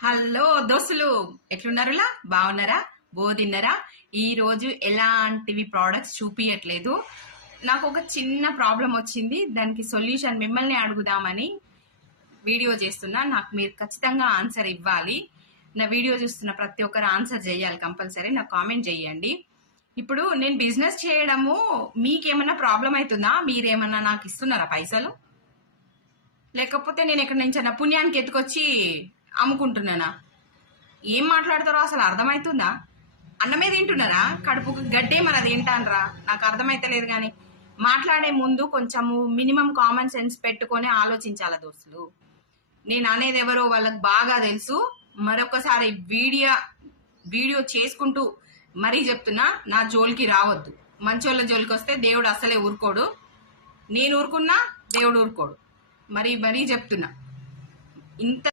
Hello దోస్తులు, ఎట్లున్నారులా? బాగున్నారా? తిన్నారా? ఈ రోజు ఎలాంటివి ప్రోడక్ట్స్ చూపించట్లేదు. నాకు ఒక చిన్న ప్రాబ్లం వచ్చింది, దానికి సొల్యూషన్ మిమ్మల్ని అడుగుదామని వీడియో చేస్తున్నా. నాకు మీరు ఖచ్చితంగా ఆన్సర్ ఇవ్వాలి. నా వీడియో చూస్తున్న ప్రతి ఒక్కరు ఆన్సర్ చేయాలి కంపల్సరీ. నాకు కామెంట్ చేయండి. ఇప్పుడు నేను బిజినెస్ చేయడము మీకేమన్నా ప్రాబ్లం అవుతుందా? మీరేమన్నా నాకు ఇస్తున్నారా పైసలు? లేకపోతే నేను ఎక్కడి నుంచి పుణ్యానికి ఎత్తుకొచ్చి అమ్ముకుంటున్నానా? ఏం మాట్లాడతారో అసలు అర్థమవుతుందా? అన్నమే తింటున్నారా? కడుపుకు గడ్డే మన తింటానరా? నాకు అర్థమైతలేదు. కానీ మాట్లాడే ముందు కొంచెము మినిమం కామన్ సెన్స్ పెట్టుకొని ఆలోచించాల దోస్తులు. నేను అనేది ఎవరో వాళ్ళకి బాగా తెలుసు. మరొకసారి వీడియో చేసుకుంటూ మరీ చెప్తున్నా, నా జోలికి రావద్దు. మంచోళ్ళ జోలికి వస్తే దేవుడు అసలే ఊరుకోడు. నేను ఊరుకున్నా దేవుడు ఊరుకోడు. మరీ చెప్తున్నా. ఇంత